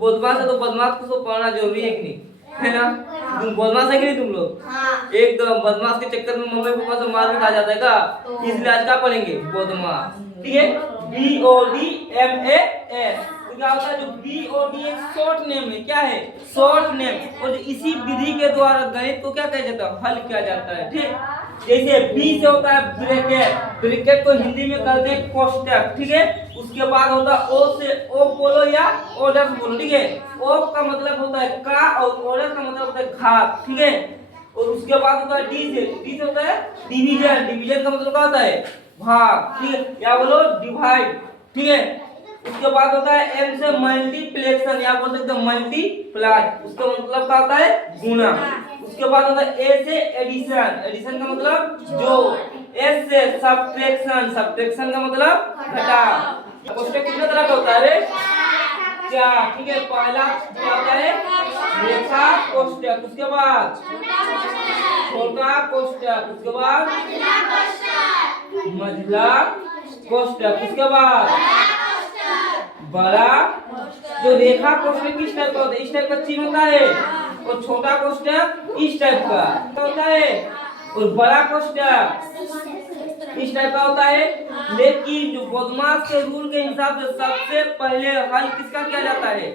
बदमाश है तो बदमाश को तो पढ़ना जरूरी है कि नहीं, है ना? तुम बदमाश है कि नहीं तुम लोग? हाँ। एकदम बदमाश के चक्कर में मम्मी पापा से मार भी खा जाता है का, इसलिए आज क्या पढ़ेंगे? बदमाश। ठीक है, BODMAS। तो क्या होता है? जो BOD एक शॉर्ट नेम है, क्या है? Short name. और इसी विधि के द्वारा गणित को क्या कहा जाता है? हल किया जाता है। ठीक, जैसे बी से होता है ब्रैकेट, ब्रैकेट को हिंदी में कहते हैं कोष्टक। ठीक है, उसके बाद होता है ओ से ओ बोलो या ऑर्डर बोलो। ठीक है, ओ का मतलब होता है का और ऑर्डर का मतलब होता है घात। ठीक है, और उसके बाद होता है डी से होता है डिवीजन, डिवीजन का मतलब क्या होता है? भाग। ठीक है, या बोलो डिवाइड। ठीक है, उसके बाद होता है एम से मल्टीप्लेक्शन, या बोल सकते हैं मल्टीप्लाई, उसका मतलब क्या होता है? गुणा। उसके बाद होता है ए से एडिशन, एडिशन का मतलब जोड़। एस से सब्ट्रैक्शन, सब्ट्रैक्शन का मतलब घटा। कोष्टक कितने तरह का होता है रे? चार। ठीक है, पहला क्या होता है? रेखा कोष्टक, उसके बाद छोटा कोष्टक, उसके बाद मझला कोष्टक, उसके बाद बड़ा। जो रेखा कोष्टक किस टाइप का होता है? इस टाइप का चिन्ह होता है। और छोटा कोष्टक इस टाइप का होता है। और बड़ा कोष्टक इस टाइप का होता है। लेकिन जो बदमाश के रूल के हिसाब से सबसे पहले हल किसका किया जाता है?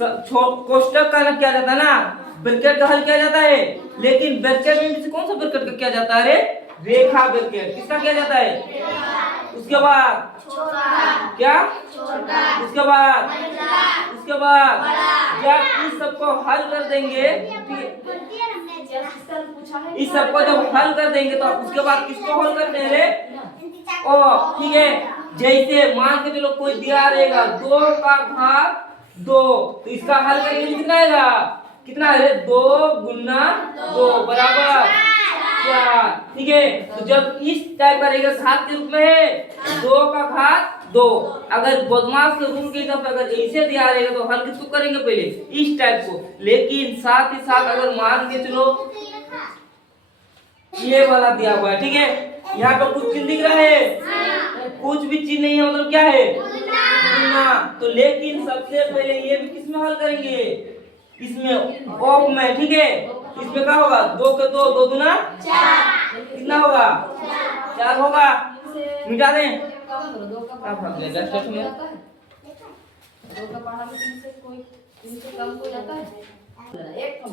कोष्टक का हल किया जाता है ना, ब्रैकेट का हल किया जाता है। लेकिन ब्रैकेट में कौन सा ब्रैकेट का किया जाता है? रेखा ब्रैकेट किसका किया जाता है? उसके बाद क्या? उसके बाद जब इस सबको हल कर देंगे, इस सबको जब हल कर देंगे तो उसके बाद किसको हल करते हैं रे? ओ, ठीक है, जैसे मान के चलो कोई दिया रहेगा 2 का घात 2, तो इसका हल करेंगे कितना आएगा? कितना है? 2 गुना 2 बराबर 4। ठीक है, तो जब इस टाइप का रहेगा घात के रूप में है 2 का घात 2। अगर बदमाश के रूल के हिसाब से अगर ऐसे दिया रहेगा तो हल किसको करेंगे? पहले इस टाइप को। लेकिन साथ ही साथ अगर मान के चलो ये वाला दिया हुआ है, ठीक है, यहाँ पे कुछ चिन्ह दिख रहा है? कुछ भी चिन्ह नहीं है, मतलब क्या है? गुना। तो लेकिन सबसे पहले ये भी किसमें हल करेंगे? इसमें ऑफ में। ठीक है, इसमें क्या होगा? 2 के 2, 2 दूना 4, कितना होगा? 4 होगा। मिटा दें। अब हम ले लेते हैं।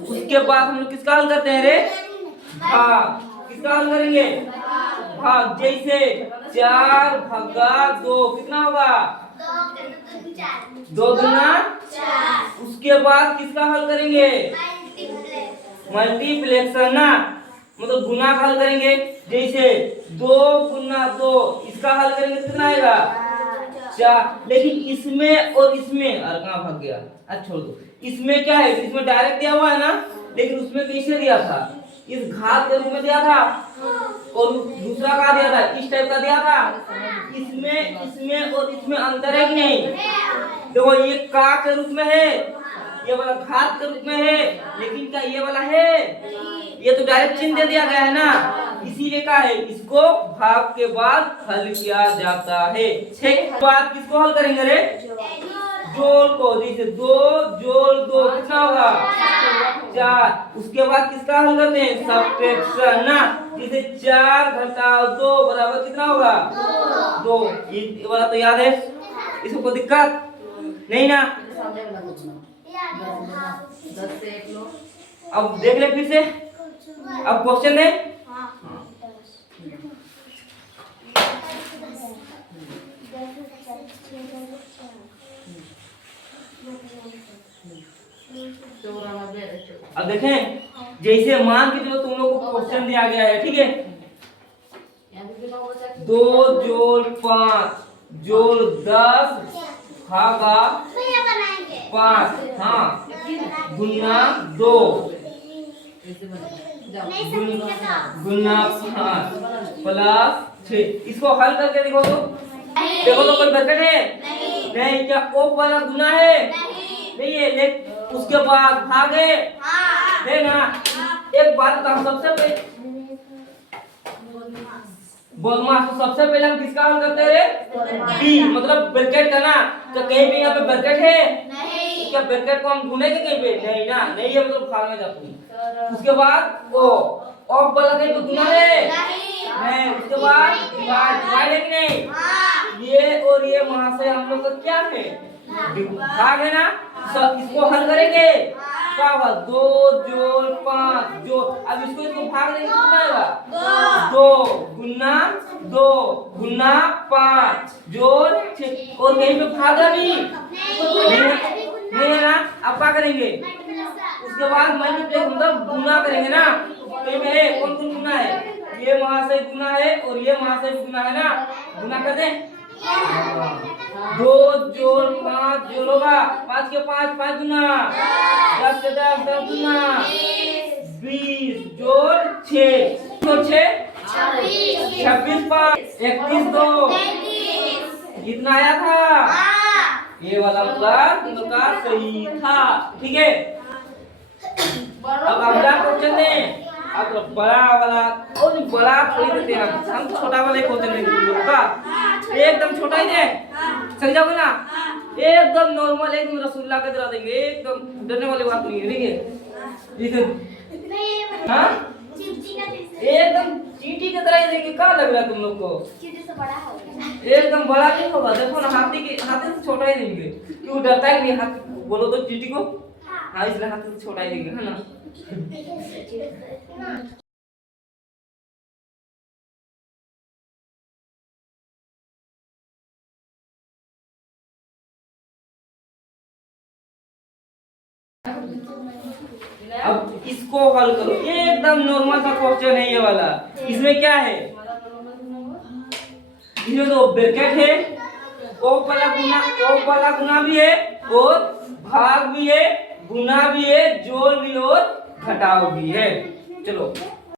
उसके बाद हम लोग किसका हल करते हैं रे? भाग। किसका हल करेंगे? भाग। जैसे 4 भागा 2 कितना होगा? 2 दूना 4। उसके बाद किसका हल करेंगे? मल्टीप्लेक्शन ना, मतलब गुना का हल करेंगे। जैसे 2 गुना 2, इसका हल करेंगे कितना आएगा? 4। लेकिन इसमें और इसमें कहाँ भाग गया? अच्छा छोड़ दो। इसमें क्या है? इसमें डायरेक्ट दिया हुआ है ना, लेकिन उसमें कैसे दिया था? इस घात के रूप में दिया था। और दूसरा का दिया था इस टाइप का दिया था। इसमें और इसमें अंतर है कि नहीं? देखो ये का के रूप में है, ये वाला घात के रूप में है, लेकिन क्या ये वाला है? ये तो डायरेक्ट चिन्ह दे दिया गया है ना, इसीलिए क्या है? इसको भाग के बाद हल किया जाता है। ठीक, बात किसको हल करेंगे रे? जोड़ को। जैसे 2 जोड़ 2 कितना होगा? 4। उसके बाद किसका हल करते हैं? सब्ट्रैक्शन ना, जैसे 4 घटाओ 2 बराबर कितना होगा? 2। ये वाला तो याद है, इसको कोई दिक्कत नहीं ना? अब देख ले फिर से। अब क्वेश्चन है अब देखें, जैसे मान के चलो तुम लोग को क्वेश्चन दिया गया है, ठीक है, 2 जोड़ 5 जोड़ 10 भागा 5, हाँ, गुना 2 गुना 5 प्लस 6। इसको हल करके देखो तो, देखो तो कोई ब्रैकेट है? नहीं। क्या ओप वाला गुना है? नहीं है। लेकिन उसके बाद भागे है ना। एक बात बताओ, सबसे पहले बदमाश। तो सबसे पहले हम किसका हल करते हैं? डी मतलब ब्रैकेट का ना। तो कहीं भी यहाँ पे ब्रैकेट है नहीं, क्या ब्रैकेट को हम ढूंढेंगे कहीं पे? नहीं ना, नहीं है मतलब भाग में जाते हैं। उसके बाद ओ ऑफ वाला कहीं पे गुना है नहीं। उसके बाद डिवाइड है कि नहीं? ये और ये वहां से हम लोग का क्या है? भाग है ना। सब इसको हल करेंगे क्या होगा? 2 जोड़ 5 जोड़। अब इसको भाग देंगे तो कितना आएगा? 2 गुना 5 जोड़ 6। और कहीं पे भागा नहीं है ना। अब क्या करेंगे? उसके बाद मल्टीप्लाई मतलब गुना करेंगे ना। कहीं पे कौन कौन गुना है? ये वहां से गुना है और ये वहां से गुना है ना। गुना कर दें। 2 जोड़ 5 जोड़ होगा 5 के 5 5 गुना 10 के 10 10 गुना 20 जोड़ 6 जोड़ 6 26 5 31 2 कितना आया था? ये वाला मतलब तुम लोग का सही था। ठीक है, अब अगला क्वेश्चन है। अब बड़ा वाला और बड़ा थोड़ी देते हैं हम छोटा वाला क्वेश्चन लेंगे तुम लोग का। एकदम छोटा ही दे, चल जाओगे ना। एकदम नॉर्मल एकदम रसगुल्ला का तरह देंगे, एकदम डरने वाली बात नहीं है। ठीक है, हाँ एकदम चींटी की तरह ही देंगे। क्या लग रहा है तुम लोग को? चींटी से बड़ा होगा। एकदम बड़ा नहीं होगा। देखो ना, हाथी से छोटा ही देंगे। क्यों डरता है नहीं हाथी? बोलो तो चींटी को। हाँ इसलिए हाथी से छोटा ही देंगे, है ना। अब इसको हल करो। ये एकदम नॉर्मल सा क्वेश्चन है ये वाला। इसमें क्या है? इसमें तो ब्रैकेट है, ऑफ वाला गुना भी है और भाग भी है, गुना भी है, जोड़ भी और घटाव भी है। चलो